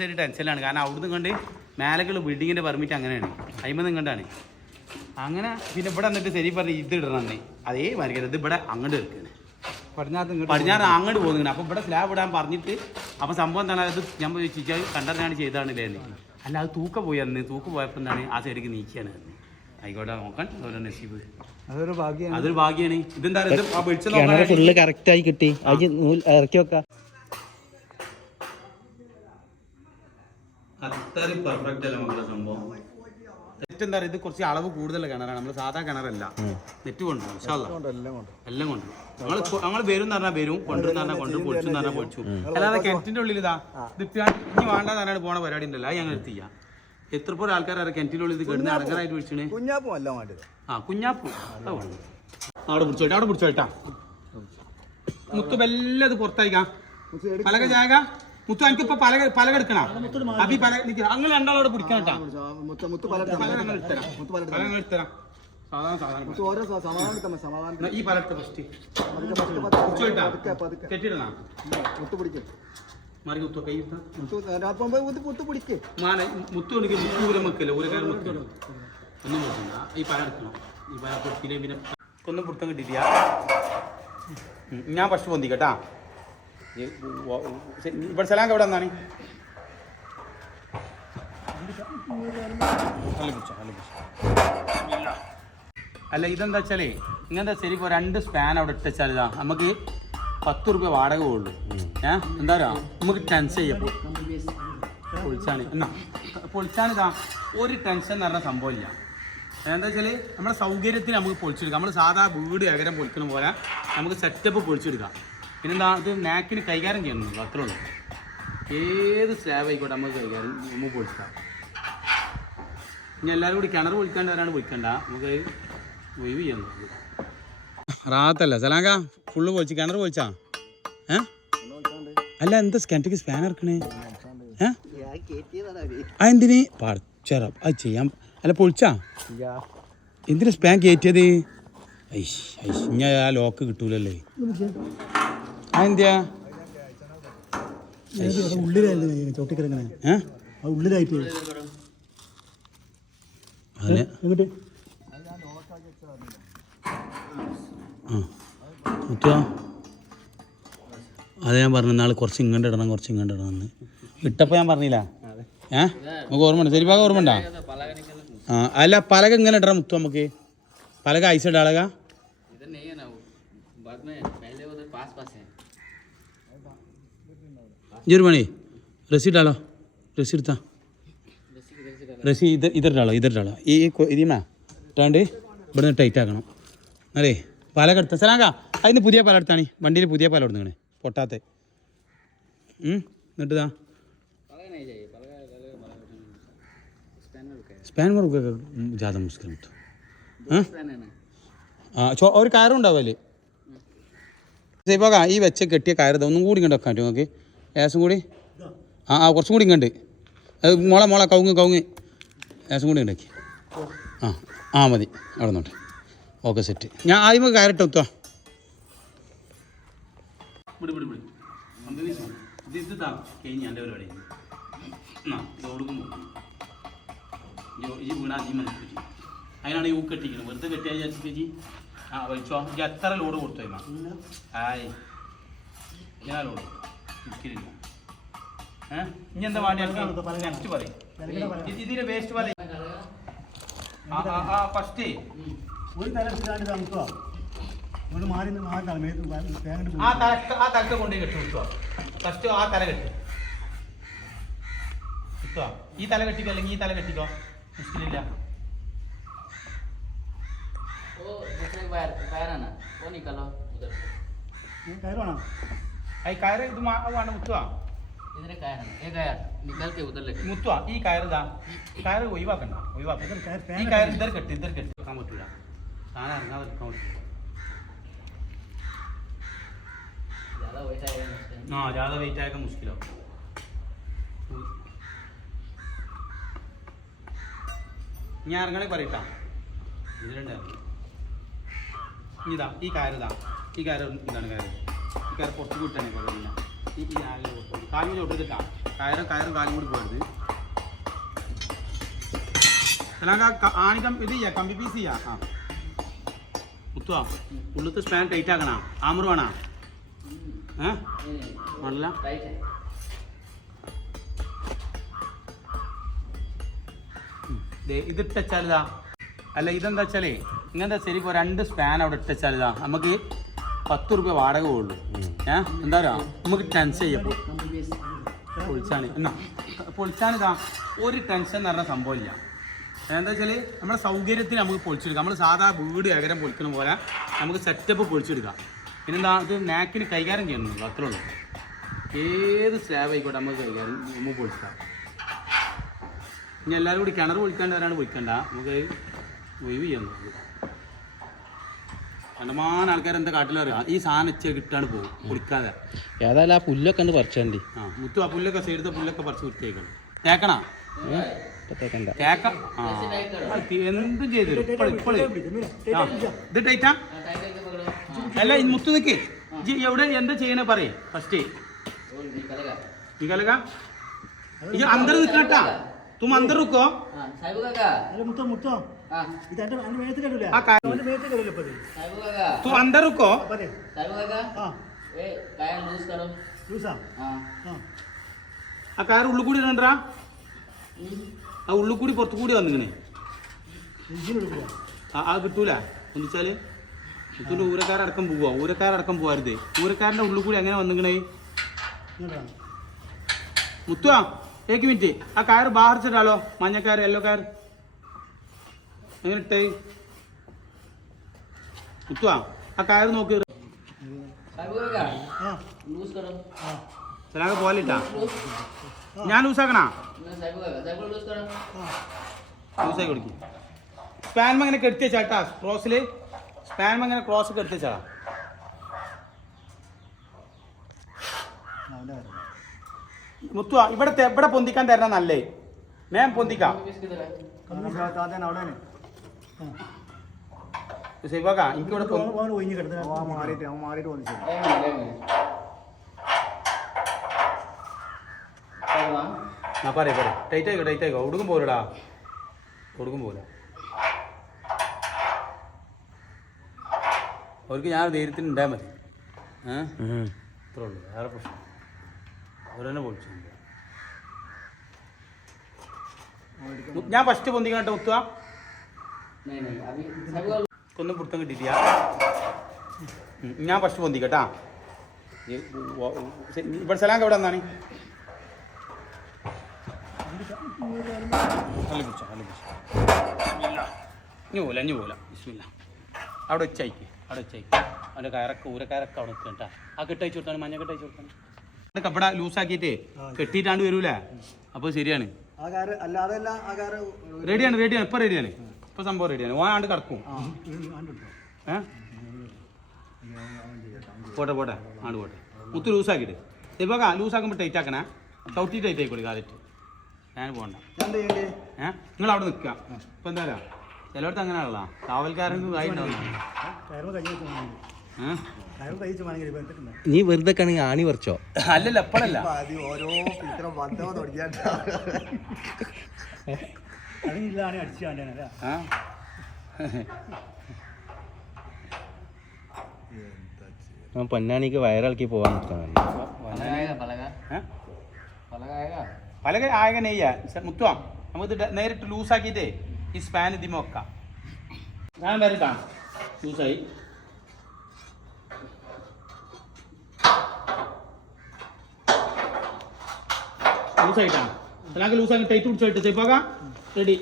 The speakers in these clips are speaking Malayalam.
സൈഡ് ടെൻഷനിലാണ് കാരണം അവിടുന്ന് കണ്ട് മേലക്കുള്ള ബിൽഡിങ്ങിന്റെ പെർമിറ്റ് അങ്ങനെയാണ്. അയിമന്ന് കണ്ടാണ് അങ്ങനെ പിന്നെ ഇവിടെ വന്നിട്ട് ശരി പറഞ്ഞ് ഇത് ഇടണം അതേ മരിക്കരുത് ഇത് ഇവിടെ അങ്ങോട്ട് എടുക്കണേ പടിഞ്ഞാറ് പടിഞ്ഞാറ് അങ്ങോട്ട് പോകുന്നുണ്ട്. അപ്പോൾ ഇവിടെ സ്ലാബ് ഇടാൻ പറഞ്ഞിട്ട് അപ്പോൾ സംഭവം എന്താണ്? അത് ഞാൻ ചോദിച്ചാൽ കണ്ടറിഞ്ഞാണ് ചെയ്താണ് ഇല്ലേ അല്ല അത് തൂക്ക പോയി അന്ന്. തൂക്ക പോയപ്പോൾ എന്താണ്? ആ സൈഡിക്ക് നീക്കിയാണ്. ആയിക്കോട്ടെ നോക്കാൻ ഓരോ നസീബ്. അതൊരു ഭാഗ്യമാണ് അതൊരു ഭാഗ്യാണ്. ഇതെന്താ ഇത് ആ വെളിച്ചം ഫുള്ള് ആയി കിട്ടി. അത് ഇറക്കി വെക്കാം. അത്രയും പെർഫെക്റ്റ് അല്ല മക്കളെ സംഭവം? നെറ്റ് എന്താ പറയുക ഇത് കുറച്ച് അളവ് കൂടുതൽ കിണറാണ്. നമ്മൾ സാധാ കിണറല്ല. നെറ്റ് കൊണ്ടുപോകും ഇൻഷാല്ലാ. എല്ലാം കൊണ്ട് എല്ലാം കൊണ്ടു ഞങ്ങൾ ഞങ്ങൾ വരും എന്ന് പറഞ്ഞാൽ വരും കൊണ്ടുവരും പറഞ്ഞാൽ കൊണ്ടുവരും പൊളിച്ചു എന്ന് പറഞ്ഞാൽ പൊളിച്ചു. അല്ലാതെ കിണറ്റിന്റെ ഉള്ളിൽ ഇതാ ഇത് ഇനി വേണ്ടെന്ന് പറഞ്ഞാൽ പോണ പരിപാടി ഉണ്ടല്ലോ അത് ഞങ്ങൾ എത്തിയ എത്ര പോലെ ആൾക്കാരെ കിണറ്റിന്റെ ഉള്ളിൽ ഇത് കിടന്ന് അടങ്ങാനായിട്ട് വിളിച്ചേ കുഞ്ഞാപ്പും അല്ല വേണ്ടത്. ആ കുഞ്ഞാപ്പൂ. അവിടെ പിടിച്ചോട്ടെ അവിടെ പിടിച്ചോട്ടാ മുത്തു വല്ല ഇത് പുറത്തായിക്കാം പലക ജാഗ മുത്തു എനിക്ക് ഇപ്പൊ പല പല എടുക്കണം. അഭി പല. അങ്ങനെ രണ്ടാളോട് പിടിക്കാൻ കേട്ടാ. ഈ പലത്തെ ഫസ്റ്റ് കെട്ടിടണ മുത്തു പിടിക്കും. മാറി കുത്തു കൈ മുത്തു പിടിക്ക്. മാന മുത്തു എനിക്ക് മുത്തു ഊരം വെക്കില്ല? ഊരക്കാരൻ വെക്കില്ല ഒന്നും ഈ പല എടുക്കണം. ഈ പല പൊട്ടിയിലെ പിന്നെ? ഒന്നും പുറത്തം കിട്ടിയില്ല ഞാൻ ഫസ്റ്റ് പൊന്തി കേട്ടാ ഇവിടെ സ്ഥലം എവിടെ. ബിസ്മില്ലാ. അല്ല ഇതെന്താ വെച്ചാലേ ഇങ്ങനത്തെ ശരി ഇപ്പൊ രണ്ട് സ്പാൻ അവിടെ ഇട്ടാൽ ഇതാ നമുക്ക് പത്ത് റുപ്യ വാടക ഉള്ളൂ. ഏ? എന്താ പറയുക നമുക്ക് ടെൻഷൻ ചെയ്യപ്പോ പൊളിച്ചാണ്. എന്നാ പൊളിച്ചാണിതാ ഒരു ടെൻഷൻ എന്ന് പറഞ്ഞ ഇല്ല. എന്താ വെച്ചാൽ നമ്മുടെ സൗകര്യത്തിന് നമുക്ക് പൊളിച്ചെടുക്കാം. നമ്മൾ സാധാ വീട് ഏകരം പൊളിക്കുന്ന പോലെ നമുക്ക് സെറ്റപ്പ് പൊളിച്ചെടുക്കാം. പിന്നെന്താ ഇത് നാക്കിന് കൈകാര്യം ചെയ്യണം ഉള്ളൂ. ഏത് സ്ലാബ് ആയിക്കോട്ടെ നമുക്ക് കൈകാര്യം നമുക്ക് പൊളിക്കാം ഇനി എല്ലാവരും കൂടി കിണർ പൊളിക്കാണ്ടവരാണ് പൊളിക്കണ്ട. നമുക്ക് ഒഴിവ് ചെയ്യാൻ റാത്തല്ല? സലാങ്ക ഫുള്ള് പൊളിച്ച് കിണർ പൊളിച്ചാ? ഏ? അല്ല എന്താ സ്കാന്റിക്ക് സ്പാൻ ഇറക്കണേ? ആ എന്തിന്? പറിച്ചറ അത് ചെയ്യാൻ അല്ല പൊളിച്ചാ? എന്തിനാ സ്പാൻ കയറ്റിയത്? ഐഷ് ഐഷ് ഇനി ആ ലോക്ക് കിട്ടൂലല്ലേ? ഉള്ളിലായിരുന്നു ഏ? അത് ഉള്ളിലായിട്ട് അതെ എന്നിട്ട് ആ മുത്തുവാ അത് ഞാൻ പറഞ്ഞു നാളെ കുറച്ച് ഇങ്ങോട്ട് ഇടണം കുറച്ച് ഇങ്ങോട്ട് ഇടണം എന്ന്. ഇട്ടപ്പോൾ ഞാൻ പറഞ്ഞില്ല. ഏ? നമുക്ക് ഓർമ്മ ഉണ്ട് ശരിപ്പാക ഓർമ്മ ഉണ്ടാ ആ അല്ല പലക ഇങ്ങനെ ഇടണം മുത്തു നമുക്ക്. പലക ഐസ് ഇടാളക ഇഞ്ചി ഒരു പണി റെസിഡാളോ റെസിഡ്ത്താ റെസി ഇത് ഇതൊരാളോ ഇതൊരാളോ ഈ ഇതിമാ ഇട്ടാണ്ട് ഇവിടുന്ന് ടൈറ്റ് ആക്കണം. അല്ലേ? പാലക്കെടുത്ത സ്ഥലാങ്ക അതിന് പുതിയ പാലെടുത്താണ് വണ്ടിയിൽ പുതിയ പാലം എടുത്തുകണേ പൊട്ടാത്ത. എന്നിട്ട് സ്പാൻ വർക്കൊക്കെ മുസ്കിൽ ആ? ഒരു കാരം ഇപ്പം ഈ വെച്ച് കെട്ടിയ കയറ് ഒന്നും കൂടി ഇങ്ങോട്ട് വെക്കാൻ നോക്കി. ലേസും കൂടി. ആ ആ കുറച്ചും കൂടി കണ്ട് അത് മുള മുള കവുങ്ങ് കവുങ്ങ്. ഏസും കൂടി ഉണ്ടാക്കി ആ ആ മതി. അവിടെ നോട്ടെ ഓക്കെ സെറ്റ്. ഞാൻ ആദ്യം കയറിട്ട് എത്തുക അതിനാണ് ഈ ഊക്ക് കെട്ടിക്കുന്നത് വെറുതെ കെട്ടിയാൽ വിചാരിച്ചു ചേച്ചി? ആ വലിച്ചോ എത്ര ലോഡ് കൊടുത്തു ഇമ്മ ആയി. ഞാൻ ലോഡ് ഇരിക്കലില്ല. ഏഹ് ഇനി എന്താ വേണ്ടി നെക്സ്റ്റ് പറയും. ഇതിന്റെ വേസ്റ്റ് പറയും. ആ ആ ആ ഫസ്റ്റ് ഒരു തല എടുത്തിട്ട് തണുക്കുക ഇവിടെ മാറി മാറി തലമേത്ത് തേങ്ങ ആ തലക്ക് ആ തലക്ക് കെട്ടി വിട്ടുക ഫസ്റ്റ് ആ തല കെട്ടി. കിട്ടുക ഈ തല കെട്ടിക്കോ? അല്ലെങ്കിൽ ഈ തല കെട്ടിക്കോ? മുസ്കിലില്ല वायर वायर आना वो निकालो उधर ये कायर आना आई कायर तुम आओ आना मुत्तवा इधर कायर आना ये कायर निकाल के उधर लेके मुत्तवा ये कायर दा कायर वही वाक ना वही वाक इधर कायर ये कायर इधर कट इधर कट काम उठला ताना ना उधर काम ज्यादा वेट आएगा हां ज्यादा वेट आएगा मुश्किल होगा ഞാൻ ഇറങ്ങണേ പറയട്ടാ ഇതിലുണ്ടായിരുന്നു ഇതാ ഈ കാര്യം ഇതാ. ഈ കാര്യം ഇതാണ് കാര്യം ഈ കാര്യം പുറത്ത് വിട്ടാണ് കുഴപ്പമില്ല. ഈ ഈ ആകെ കൊടുത്തു. കാലും കൂടി ഒട്ടിട്ടാ കയറും കയറും കാലും കൂടി പോയത് ആണിക്കം ഇത് ചെയ്യാം കമ്പി പീസ് ചെയ്യാം. ആ. കുത്തുവാ. Span tight ആക്കണ. ആമർ വേണ? ഏ? നല്ല റൈറ്റ് ഇത് ഇട്ടച്ചാലിതാ അല്ല ഇതെന്താ വെച്ചാലേ? ഇങ്ങനത്തെ ശരിക്കും രണ്ട് സ്പാൻ അവിടെ ഇട്ടച്ചാലിതാ നമുക്ക് പത്ത് റുപ്യ വാടക ഉള്ളൂ ഏ? എന്താ നമുക്ക് ടെൻഷൻ ചെയ്യാം. പൊളിച്ചാണ്. എന്നാ പൊളിച്ചാണിതാ ഒരു ടെൻഷൻ എന്ന് പറഞ്ഞ സംഭവമില്ല എന്താ വെച്ചാൽ നമ്മുടെ സൗകര്യത്തിന് നമുക്ക് പൊളിച്ചെടുക്കാം. നമ്മൾ സാധാ വീട് ഏകരം പൊളിക്കുന്ന പോലെ നമുക്ക് സെറ്റപ്പ് പൊളിച്ചെടുക്കാം. പിന്നെന്താ ഇത് നാക്കിന് കൈകാര്യം ചെയ്യണമെന്നുള്ളൂ അത്രേ ഉള്ളൂ. ഏത് സ്ലാബ് ആയിക്കോട്ടെ നമുക്ക് കൈകാര്യം നമുക്ക് പൊളിക്കാം. ഇനി എല്ലാവരും കൂടി കിണർ പൊളിക്കേണ്ടവരാണ് പൊളിക്കേണ്ട. നമുക്ക് ഒഴിവ് നോക്കും കണ്ടമാനം ആൾക്കാർ എന്താ കാട്ടിലറിയാം ഈ സാധനം ഇച്ചിരി കിട്ടാണ്ട് പോകും കുടിക്കാതെ. ഏതായാലും ആ പുല്ലൊക്കെ ഉണ്ട് പറിച്ചാണ്ടി. ആ മുത്തു ആ പുല്ലൊക്കെ സൈഡത്തെ പുല്ലൊക്കെ പറിച്ച് വൃത്തിയാക്കണം. തേക്കണ? തേക്ക? ആ. എന്തും ചെയ്തു ഇത് ടൈറ്റാ? അല്ല മുത്തു നിൽക്ക് എവിടെ എന്താ ചെയ്യണേ പറയേ. ഫസ്റ്റ്. ഓ നീ കലക? ഈ കലക അന്തർ നിൽക്കട്ടാ തും അന്തർ നിൽക്കോ മുത്തോ മുത്തോ. ആ ഇത് എൻ്റെ എൻ്റെ മേത്ത് കയറൂല ആ കാ- അവൻ്റെ മേത്ത് കയറൂല ഇപ്പൊ ഇത് സാഹിബ് കാക്ക तू अंदर रुको അപ്പൊ അതെ സാഹിബ് കാക്ക ആ ए काय लूज करो ലൂസാ ആ ആ ആ കാർ ഉള്ളിൽ കൂടി കണ്ടാ ആ ഉള്ളിൽ കൂടി പുറത്തു കൂടി വന്നിങ്ങനെ ഇഞ്ചിന് എടുക്കില്ല ആ അത് കിട്ടൂല എന്നുവെച്ചാല് മുത്തുന്റെ ഊരക്കാരടക്കം പോവാ ഊരക്കാരടക്കം പോവാരുത് ഊരക്കാരന്റെ ഉള്ളിൽ കൂടി എങ്ങനെ വന്നിക്കണേ ഇങ്ങോട്ടാണ് മുത്തുവാ ഏക്ക് മിനിറ്റ് ആ കാർ ബാഹർ ചെടാലോ മഞ്ഞക്കാർ യെല്ലോ കാർ എങ്ങനെ ഇട്ടേ കുത്തുവാ ആ കയർ നോക്കി. ചില പോലിട്ടാ ഞാൻ ലൂസാക്കണാ? ലൂസാക്കി കൊടുക്കും. സ്പാൻമ ഇങ്ങനെ കെടുത്തി വെച്ചാട്ടാ ക്രോസിൽ സ്പാൻമ ഇങ്ങനെ ക്രോസ് കെടുത്തി വെച്ചാടാ മുത്തു ഇവിടെ ഇവിടെ പൊന്തിക്കാൻ തരണ നല്ലേ? ഞാൻ പൊന്തിക്കാം. സെയ്ബാക്കാ പോലടാ ഒടുക്കും പോല അവർക്ക് ഞാൻ ധൈര്യത്തിന് ഉണ്ടായാൽ മതി. ഇത്രേ ഉള്ളൂ. വേറെ പ്രശ്നം അവരെന്നെ പൊളിച്ചു ഞാൻ ഫസ്റ്റ് പൊന്തിക്കാനായിട്ട് ഒത്തുക ഒന്നും പിടുത്തം കിട്ടിയില്ല ഞാൻ ഫസ്റ്റ് പൊന്തി കേട്ടാ ഇവിടെ സ്ഥലം എവിടെ എന്നാണ് നല്ല പിടിച്ചോ ഇനി പോല ഇനി പോല ബിസ്മില്ല. അവിടെ വെച്ചയക്ക് അവിടെ വെച്ചയക്ക് അവന്റെ കയറൊക്കെ ഊരക്കയറൊക്കെ അവിടെ നിൽക്കും കേട്ടാ. ആ കെട്ടയച്ചു കൊടുത്താണ് മഞ്ഞ കെട്ടയച്ചു കൊടുത്താണ് അവിടെ കപ്പട ലൂസാക്കിയിട്ടേ കെട്ടിയിട്ടാണ്ട് വരൂലേ. അപ്പോൾ ശരിയാണ്. റെഡിയാണ് റെഡിയാണ് ഇപ്പം റെഡിയാണ് ഇപ്പം സംഭവം റെഡിയാണ് ഓൻ ആണ്ട് കിടക്കും. ഏ? പോട്ടെ പോട്ടെ. ആണ്ട് പോട്ടെ. മുത്ത് ലൂസാക്കിയിട്ട്. ഇപ്പൊ ലൂസാക്കുമ്പോൾ ടൈറ്റ് ആക്കണേ. ചവിട്ടി ടൈറ്റ് ആയിക്കോളി കാലിട്ട് ഞാൻ പോകണ്ട ഏ? നിങ്ങൾ അവിടെ നിൽക്കുക ഇപ്പൊ എന്താ ചിലയിടത്ത് അങ്ങനെയാണല്ലോ. കാവൽക്കാരൻ നീ വെറുതെ ആണെങ്കിൽ ആണി പറിച്ചോ? അല്ലല്ല എപ്പോഴല്ല ഓരോ അതിലാണ് അടിച്ചു കണ്ടേ ആ? ഞാൻ പൊന്നാനിക്ക് വയറിളക്കി പോവാൻ പലക? ആയക നെയ്യ. മുത്തുവാ. നമുക്ക് നേരിട്ട് ലൂസാക്കിയിട്ടേ ഈ സ്പാൻ ഇതിമ വെക്കാം. ഞാൻ വരെ കാണാം ലൂസായി. ലൂസായിട്ടാണ് ലൂസാക്കി ടൈറ്റ് പിടിച്ചോട്ട് പോകാം റെഡി.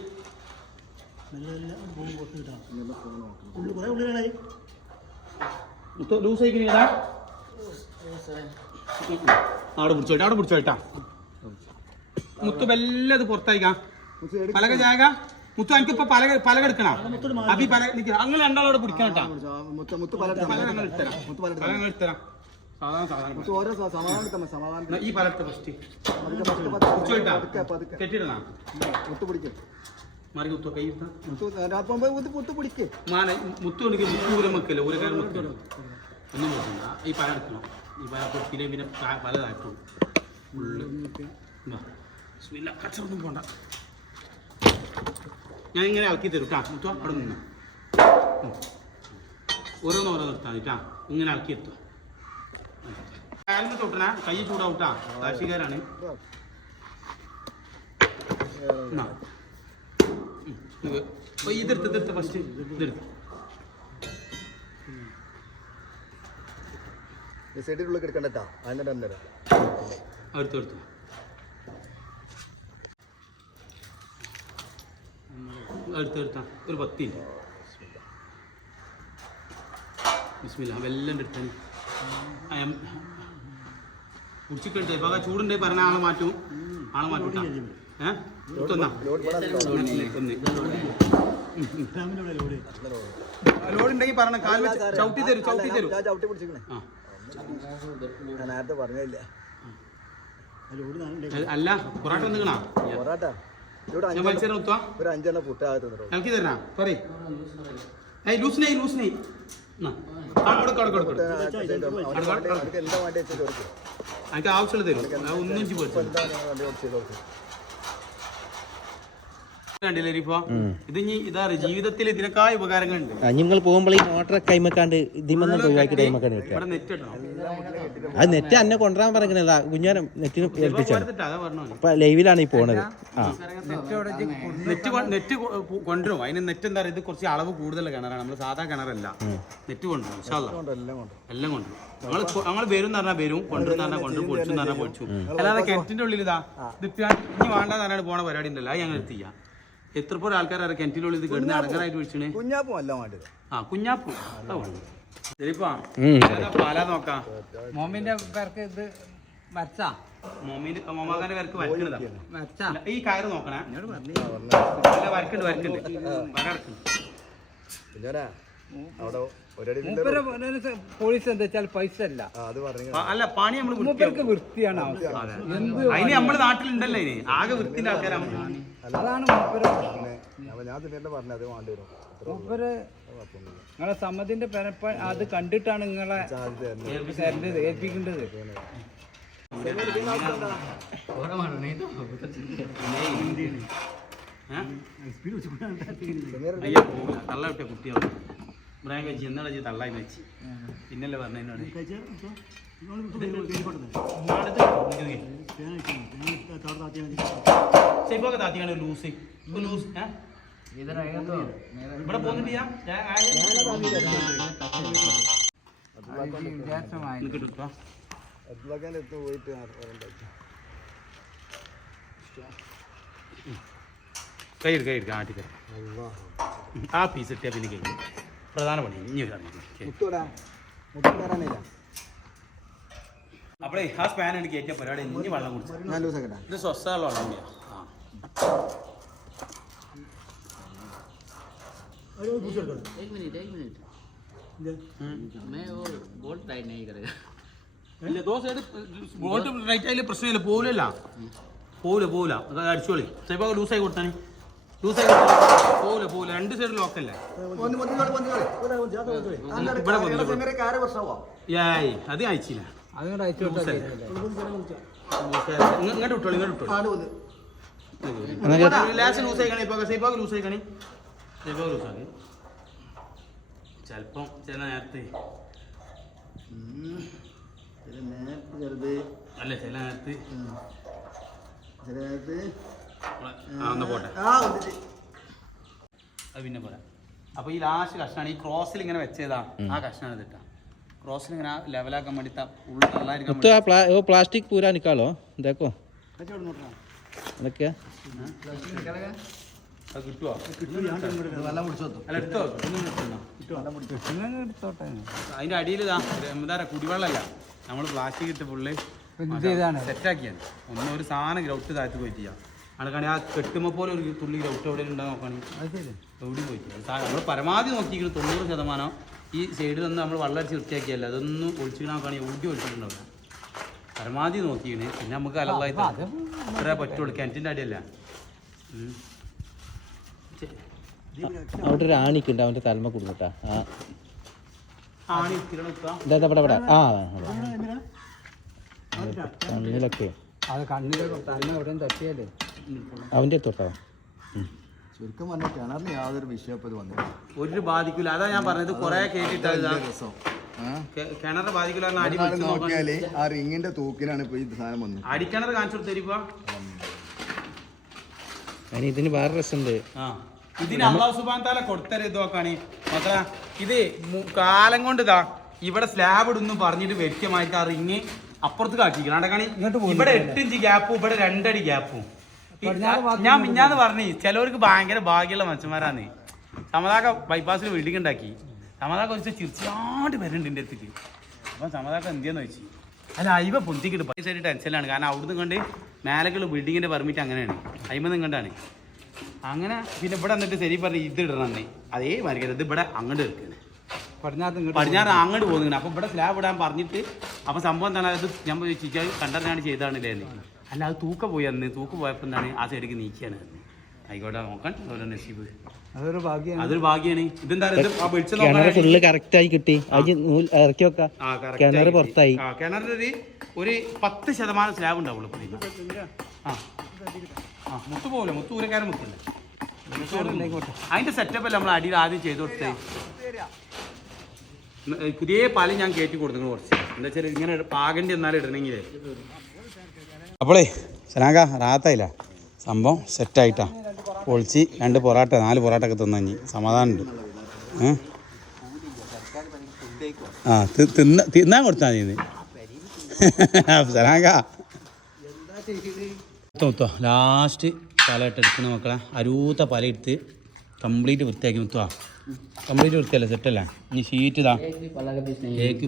ലൂസായി കഴിഞ്ഞാ അവിടെ പിടിച്ചോട്ടെ അവിടെ പിടിച്ചോട്ടാ മുത്തു വല്ല അത് പുറത്തായിക്കാം. പലക ജാഗ. മുത്തു എനിക്ക് ഇപ്പൊ പലക പലക എടുക്കണം അഭി പലക അങ്ങനെ രണ്ടാളോട് പിടിക്കണം കേട്ടാ പലക എടുത്തരാം. പലക എടുത്തരാം. സാധാരണ സാധാരണ മുത്ത് ഓരോ സ- സമാധാനം സമാധാനം എന്നാ ഈ പലത്തെ ഫസ്റ്റ് പതുക്കെ പതുക്കെ പതുക്കെ പിടിച്ചോട്ടാ പതുക്കെ പതുക്കെ. കെട്ടിടണ മുത്ത് പിടിക്ക്. മറി മുത്തു കൈ ഇരുത്താ. മുത്ത് രാത്രി മുത്ത് മുത്ത് പിടിക്ക്. മാന മുത്തു കൊണ്ട് മുത്തു ഊരം വെക്കല്ലോ? ഊരക്കാരൻ വെക്കല്ലോ? ഒന്നും വെക്കണ്ട. ഈ പല എടുക്കണം. ഈ പല പൊട്ടിയിലെ പിന്നെ പ- പല താക്കും ഫുള്ള് ബിസ്മില്ല കച്ചറൊന്നും പോണ്ട. ഞാൻ ഇങ്ങനെ ഇളക്കി തരും കേട്ടോ മുത്തു അവിടെ നിന്ന്. ഓരോന്ന് ഓരോ നിർത്താൻ കേട്ടാ ഇങ്ങനെ ഇളക്കി എത്തും കാലിന് തൊട്ടണ കൈ ചൂടാവൂട്ടാ. കാർഷികാരാണ് ഇതെടുത്ത് ഇതെടുത്ത് ഫസ്റ്റ് ഇതെടുത്ത് സൈഡിലുള്ള കിടക്കണ്ടട്ടാ? അതിന്റെ തന്നെ എടുത്തു എടുത്തു. എടുത്ത് എടുത്താ. ഒരു പത്ത് മിനിറ്റ്. ബിസ്മില്ല. വെല്ലം എടുത്താൽ കുടിച്ചിട്ടുണ്ട്. ഇപ്പൊ ചൂടുണ്ട്. പറഞ്ഞ ആളെ മാറ്റും. ആളെ മാറ്റൂട്ടാ ഏഹ് എടുത്തൊന്നാ ലോഡ് ഉണ്ടെങ്കിൽ പറഞ്ഞ കാൽ വെച്ച് ചവിട്ടി തരും ചവിട്ടി തരും. ചവിട്ടി പിടിച്ചിക്കണേ നേരത്തെ പറഞ്ഞില്ല. അല്ല പൊറാട്ട നിൽക്കണ പൊറാട്ട. ഞാൻ മത്സരം ഒത്തുവാ ഒരു അഞ്ചെണ്ണം പുട്ടാകെ തന്നിട്ടുള്ളൂ ഇളക്കി തരണ. പറയ്. ഏയ് ലൂസിനായി ലൂസിനായി കൊടുക്ക എനിക്ക് ആവശ്യമുള്ള തരും. ഒന്നും ചെയ്ത് ഇപ്പൊ എന്താ നിങ്ങൾ വേണ്ടി ചെയ്ത് കൊടുക്കും കണ്ടില്ലേ ഇത് ഇനി ഇതാ ജീവിതത്തിൽ ഉപകാരങ്ങളുണ്ട്. നിങ്ങൾ പോകുമ്പോൾ ഈ മോട്ടർ കൈമക്കാണ്ട് ഇതിമെന്ന് ഒഴിവാക്കി കൈമക്കാണ്ട് വെക്കുക ഇവിടെ നെറ്റ് അത് നെറ്റ് അന്നെ കൊണ്ടുവരാൻ പറഞ്ഞതാ കുഞ്ഞാനം നെറ്റിന് ഏൽപ്പിച്ചാണ് ലൈവിലാണ് ഈ പോണത്. ആ. നെറ്റ് നെറ്റ് കൊണ്ടുവരും. അതിന് നെറ്റ് എന്താ പറയുക? ഇത് കുറച്ച് അളവ് കൂടുതൽ കിണറാണ്. നമ്മൾ സാധാ കിണറല്ല. നെറ്റ് കൊണ്ടുവരും. എല്ലാം കൊണ്ടുവരും ഞങ്ങൾ ഞങ്ങൾ വരും എന്ന് പറഞ്ഞാൽ വരും കൊണ്ടുവരും പറഞ്ഞാൽ കൊണ്ടു പൊളിച്ചു എന്ന് പറഞ്ഞാൽ പൊളിച്ചു. അല്ലാതെ കിണറ്റിന്റെ ഉള്ളിൽ ഇതാ ഇത് ഇനി വേണ്ട പറഞ്ഞാൽ പോണ പരിപാടി ഉണ്ടല്ലോ. അത് ഞങ്ങൾ എത്ര പോലെ ആൾക്കാരെ കിണറ്റിന്റെ ഉള്ളിൽ ഇത് കിടന്ന് അടങ്ങാനായിട്ട് വിളിച്ചേ കുഞ്ഞാപ്പും അല്ല വേണ്ടത്. ആ കുഞ്ഞാപ്പു. ശരിപ്പാ. പാലാ നോക്കാം? മോമിന്റെ പേർക്ക് ഇത് വരച്ചാ? മൊമ്മീന്റെ മോമാക്കാന്റെ പേർക്ക് വരക്കണതാ. വരച്ചാ? അല്ല, ഈ കയറ് നോക്കണേ. അല്ല വരക്കുണ്ട് വരക്കുണ്ട്. പോലീസ് എന്താ വെച്ചാൽ പൈസ അല്ല. അല്ല പണി നമ്മൾ വൃത്തിയാണ് അതിന് നമ്മൾ നാട്ടിലുണ്ടല്ലോ ഇനി. ആകെ വൃത്തിന്റെ ആൾക്കാരാണ് അതാണ് മൂപ്പര് നിങ്ങളെ സമ്മതിന്റെ പെരപ്പ അത് കണ്ടിട്ടാണ് നിങ്ങളെ ഏൽപ്പിക്കേണ്ടത് അയ്യോ തള്ള വിട്ട കുട്ടിയാണ് ഇബ്രാഹിം കഴിച്ച് എന്നാണ് കഴിച്ച് തള്ളായി വെച്ച് പിന്നല്ലേ പറഞ്ഞതിനോട് ചെപ്പൊക്കെ താത്തിയാണ് ലൂസ് ഇപ്പൊ ലൂസ് ഇവിടെ പോന്നിട്ട് ഞാൻ ഞാൻ ആയ- വിദേശമായി നിനക്ക് എടുത്തോ. അബ്ദുള്ളഖാന്റെ അടുത്ത് പോയിട്ട് വരണ്ടാക്കി കൈ എടുക്ക കൈ എടുക്ക ആട്ടിക്ക ആ പീസ് ഇട്ടിയാ പിന്നെ കഴിഞ്ഞു പ്രധാന പണി ഇനി അപ്പഴേ ആ സ്പാൻ എനിക്ക് ഏറ്റവും പരിപാടി ഇനി വെള്ളം കുടിച്ചു. ഇത് സ്വസ്ഥ വെള്ളം ഇത് സ്വസ്ഥമുള്ള വെള്ളം കൂടിയാ ആ एक मिनट एक मिनट मैं वो बोल्ट टाइट नहीं करेगा ഇല്ല ദോശ ബോട്ട് റൈറ്റ് ആയാലും പ്രശ്നമില്ല പോവില്ല പോവില്ല പോവില്ല അത് അടിച്ചോളി ചിലപ്പോൾ ലൂസായി കൊടുത്താണി ലൂസായി പോവില്ല പോവില്ല രണ്ട് സൈഡ് ലോക്കല്ലേ ഇവിടെ വന്നില്ല ഏയ് അത് അയച്ചില്ല അതുകൊണ്ട് അയച്ചോട്ടെ ഇങ്ങോട്ട് വിട്ടോളി ഇങ്ങോട്ട് വിട്ടോളി ലാസ്റ്റ് ലൂസ് ആയിക്കണേ ഇപ്പൊ സൈപ്പാക്ക് ലൂസ് ആയിക്കണേ. സൈപ്പാക്ക് ലൂസ് ആക്കി. ചിലപ്പം ചില നേരത്തെ. അല്ല ചില നേരത്തെ. പോട്ടെ. അത് പിന്നെ പോരാ. അപ്പൊ ഈ ലാസ്റ്റ് കഷ്ണമാണ് ഈ ക്രോസിൽ ഇങ്ങനെ വെച്ചതാ. ആ കഷ്ണാണ് ഇതിട്ടാ ക്രോസിൽ ഇങ്ങനെ ലെവലാക്കാൻ വേണ്ടി പ്ലാസ്റ്റിക് പൂരാ നിക്കാളോ ഇതാക്കോ. എന്തൊക്കെയാ അതിന്റെ അടിയിൽ ഇതാ എന്താ കുടിവെള്ളമല്ല. നമ്മൾ പ്ലാസ്റ്റിക് ഇട്ട് ഇതാണ് സെറ്റാക്കിയാണ് ഒന്നും ഒരു സാധനം ഗ്രൗട്ട് താഴ്ത്തി പോയിട്ട് ചെയ്യാം. അടക്കാണെങ്കിൽ ആ കെട്ടുമ്പോൾ പോലെ ഒരു തുള്ളി ഗ്രൗട്ട് എവിടെ ഉണ്ടോ നോക്കുകയാണെങ്കിൽ എവിടെയും പോയിട്ട് നമ്മൾ പരമാവധി നോക്കിയിരിക്കുന്നത് തൊണ്ണൂറ് ശതമാനം ഈ സൈഡിൽ നിന്ന് നമ്മൾ വള്ളരച്ച് വൃത്തിയാക്കിയല്ല അതൊന്നും ഒളിച്ചു നോക്കുകയാണെങ്കിൽ ഊട്ടി ഒളിച്ചിട്ടുണ്ടാവില്ല. പരമാവധി നോക്കിയാണ് പിന്നെ നമുക്ക് അലതായി ഇത്രേ പറ്റുള്ളൂ. കിണറ്റിന്റെ അടിയല്ല. അവിടെ ഒരു ആണിക്കുണ്ട്. അവന്റെ തലമ കൊടുക്കട്ടാ ഇതാ ഇതാ, ഇവിടെ ആ കണ്ണിലൊക്കെ. അവന്റെ തൊട്ടോ ചുരുക്കം പറഞ്ഞാൽ കിണറിന് യാതൊരു വിഷയം ഇത് വന്നില്ല ഒരു ബാധിക്കില്ല അതാ ഞാൻ പറഞ്ഞത്. കൊറേ കേട്ടിട്ടാ രസം കിണർ ബാധിക്കില്ല നോക്കിയാൽ ആ റിങ്ങിന്റെ തൂക്കിലാണ് ഇപ്പൊ ഈ സാധനം വന്നത്. അടിക്കിണർ കാണിച്ചു കൊടുത്തിരിക്കുക അതിന് ഇതിന് വേറെ രസമുണ്ട്. ആ. ഇതിന് അള്ളാഹു സുബാൻ താല കൊടുത്തര ഇത് നോക്കാണ് മക്കള ഇത് കാലം കൊണ്ട് ഇതാ ഇവിടെ സ്ലാബ് ഇടുന്നു പറഞ്ഞിട്ട് വ്യക്തമായിട്ട് ആ റിങ് അപ്പുറത്ത് കാട്ടിക്കണം അടക്കാണി ഇവിടെ എട്ടിഞ്ച് ഗ്യാപ്പും ഇവിടെ രണ്ടടി ഗ്യാപ്പും ഞാൻ മിഞ്ഞാന്ന് പറഞ്ഞു ചിലവർക്ക് ഭയങ്കര ഭാഗ്യമുള്ള മനുഷ്യന്മാരാന്ന്. സമതാക്ക ബൈപ്പാസിൽ ബിൽഡിംഗ് ഉണ്ടാക്കി. സമതാക്ക കുറച്ച് ചിരിച്ചാണ്ട് വരുന്നുണ്ട് എന്റെ അടുത്തേക്ക്. അപ്പം സമതാക്ക എന്തിയെന്ന് വെച്ച്? അല്ല അയവ പൊന്തിക്കിട്ട് പൈസ ഒരു ടെൻഷനിലാണ് കാരണം അവിടുന്ന് കണ്ട് മേലക്കുള്ള ബിൽഡിങ്ങിന്റെ പെർമിറ്റ് അങ്ങനെയാണ്. അയിമ നിങ്ങണ്ടാണ് അങ്ങനെ പിന്നെ ഇവിടെ എന്നിട്ട് ശരി പറഞ്ഞ് ഇത് ഇടണേ അതേ മരിക്കരുത് ഇത് ഇവിടെ അങ്ങോട്ട് എടുക്കുന്നത് പടിഞ്ഞാറ് പടിഞ്ഞാറ് അങ്ങോട്ട് പോകുന്നുണ്ട് അപ്പം ഇവിടെ സ്ലാബ് ഇടാൻ പറഞ്ഞിട്ട് അപ്പം സംഭവം എന്താണ്? അത് ഞാൻ ചോദിച്ചാൽ കണ്ടറിഞ്ഞാണ് ചെയ്താണല്ലേ അല്ല അത് തൂക്ക പോയി അന്ന്. തൂക്ക പോയപ്പോൾ എന്താണ്? ആ സൈഡിലേക്ക് നീക്കിയാണ് ആയിക്കോട്ടെ നോക്കാൻ ഓരോ നസീബ് അതൊരു ഭാഗ്യമാണ് അതൊരു ഇതെന്താ ഫുള്ള് കറക്റ്റ് ആയി കിട്ടി. അത് നൂൽ ഇറക്കി വെക്കാം. കിണറ്. പുറത്തായി. ഒരു പത്ത് ശതമാനം സ്ലാബ് ഉണ്ടാവുള്ളൂ ഇപ്പൊ ഇതിന്. ആ. ആ മുത്ത് പോകില്ല മുത്ത് ഊരക്കാരൻ മുത്തില്ല? അതിന്റെ സെറ്റപ്പ് അല്ല നമ്മൾ അടിയിൽ ആദ്യം ചെയ്ത് കൊടുത്തേ പുതിയ പാൽ ഞാൻ കയറ്റി കൊടുത്തു കുറച്ച്. എന്താ വെച്ചാൽ ഇങ്ങനെ പാകണ്ടി എന്നാലും ഇടണമെങ്കിലേ അപ്പോളേ സനാക റാത്തായില്ല സംഭവം സെറ്റായിട്ടാ പൊളിച്ച് രണ്ട് പൊറാട്ട നാല് പൊറാട്ടൊക്കെ തിന്നഞ്ഞി സമാധാനമുണ്ട് ആ തിന്ന തിന്നാൻ കൊടുത്താ മതി സലാങ്ക. ലാസ്റ്റ് തലയിട്ട് എടുക്കുന്ന മക്കളെ അരൂത്ത പല കംപ്ലീറ്റ് വൃത്തിയാക്കി മുത്തുവാ കംപ്ലീറ്റ് വൃത്തിയല്ല സെറ്റല്ല? ഇനി ഷീറ്റ് ഇതാ. കേക്ക്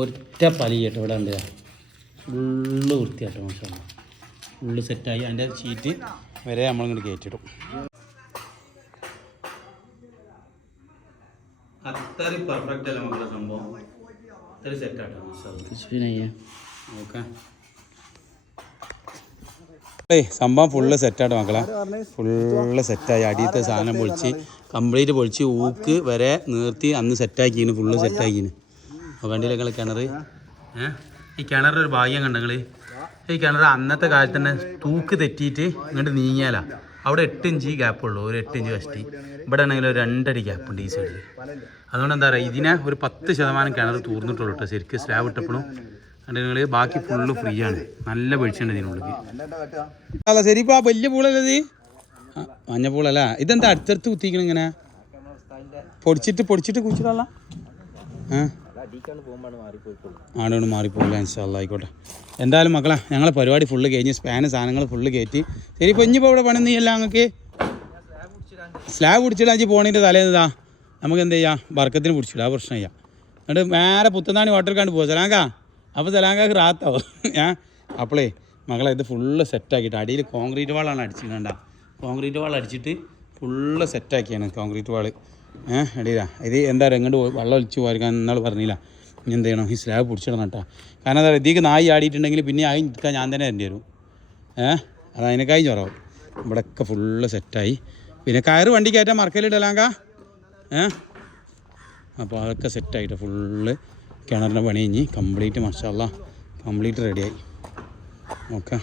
ഒറ്റ പലിയട്ടോ ഇവിടെ ഉണ്ട് ഫുള്ള് വൃത്തിയാട്ടോ മക്കളെ ഫുള്ള് സെറ്റായി. അതിന്റെ ഷീറ്റ് വരെ നമ്മളിങ്ങോട്ട് കയറ്റിടും പെർഫെക്റ്റ് അല്ല മക്കളെ സംഭവം? സംഭവം ഫുള്ള് സെറ്റാട്ട് മക്കളെ. ഫുള്ള് സെറ്റായി അടിയത്തെ സാധനം പൊളിച്ച് കംപ്ലീറ്റ് പൊളിച്ച് ഊക്ക് വരെ നിർത്തി അന്ന് സെറ്റാക്കിന് ഫുള്ള് സെറ്റാക്കിന് വണ്ടിയിലേക്കുള്ള കിണർ ഏഹ് ഈ കിണറിന്റെ ഒരു ഭാഗ്യം കണ്ടങ്ങൾ ഈ കിണർ അന്നത്തെ കാലത്ത് തന്നെ തൂക്ക് തെറ്റിയിട്ട് ഇങ്ങോട്ട് നീങ്ങിയാലാ. അവിടെ എട്ട് ഇഞ്ച് ഗ്യാപ്പ് ഉള്ളൂ ഒരു എട്ട് ഇഞ്ച് കഷ്ടി ഇവിടെ ആണെങ്കിൽ ഒരു രണ്ടടി ഗ്യാപ്പ് ഉണ്ട് ഈ സൈഡിൽ അതുകൊണ്ട് എന്താ പറയുക ഇതിനെ ഒരു പത്ത് ശതമാനം കിണർ തൂർന്നിട്ടുള്ളൂ കേട്ടോ ശരിക്കും. സ്ലാബ് ഇട്ടപ്പോഴും നിങ്ങൾ ബാക്കി ഫുള്ള് ഫ്രീ ആണ്. നല്ല വെളിച്ചുണ്ട് ഇതിനുള്ളിൽ അല്ല ശരി ഇപ്പൊ ആ വലിയ മഞ്ഞ പൂളല്ല? ഇതെന്താ അടുത്തടുത്ത് കുത്തിക്കണം ഇങ്ങനെ? പൊടിച്ചിട്ട് പൊടിച്ചിട്ട് കുച്ചിട്ടല്ല ആടോണ്ട് മാറിപ്പോകില്ല ഇൻഷാല്ല ആയിക്കോട്ടെ. എന്തായാലും മക്കളെ ഞങ്ങളെ പരിപാടി ഫുള്ള് കഴിഞ്ഞ് സ്പാന് സാധനങ്ങൾ ഫുള്ള് കയറ്റി. ശരി ഇപ്പൊ ഇനിയിപ്പോൾ ഇവിടെ പണി? നീയല്ല ഞങ്ങൾക്ക് സ്ലാബ് പിടിച്ചിടാൻ പോണേന്റെ തലേന്നതാ നമുക്ക് എന്ത് ചെയ്യാം? ബർക്കത്തിന് പിടിച്ചിടാം പ്രശ്നം ചെയ്യാം എന്നിട്ട് നേരെ പുത്തനാണി വാട്ടർക്കാണ്ട് പോവാ. സലാങ്ക അപ്പോൾ സലാങ്കാക്ക് റാത്താവും ഞാൻ അപ്പോളേ മകളെ ഇത് ഫുള്ള് സെറ്റാക്കിയിട്ട് അടിയിൽ കോൺക്രീറ്റ് വാളാണ് അടിച്ചിട്ടുണ്ടാ കോൺക്രീറ്റ് വാൾ അടിച്ചിട്ട് ഫുള്ള് സെറ്റാക്കിയാണ് കോൺക്രീറ്റ് വാൾ ഏഹ് എടീല ഇത് എന്താ ഇങ്ങോട്ട് വെള്ളം ഒലിച്ച് പോയിരിക്കാൻ എന്നാൽ പറഞ്ഞില്ല. ഇനി എന്ത് ചെയ്യണം? ഈ സ്ലാബ് പിടിച്ചിടണം കേട്ടോ. കാരണം എന്താ ഇതിക്ക് നായി ആടിയിട്ടുണ്ടെങ്കിൽ പിന്നെ ആയി നിൽക്കാൻ ഞാൻ തന്നെ തരേണ്ടി വരും. ഏഹ് അത് അതിനേക്കായി ഇവിടെ ഇവിടെയൊക്കെ ഫുള്ള് സെറ്റായി. പിന്നെ കയറ് വണ്ടി കയറ്റാൻ മറക്കലിടലാങ്ക ഏഹ് അപ്പോൾ അതൊക്കെ സെറ്റായിട്ട് ഫുള്ള്. കിണറിന്റെ പണി കഴിഞ്ഞ് കംപ്ലീറ്റ് മഷാല്ല കംപ്ലീറ്റ് റെഡിയായി. ഓക്കെ.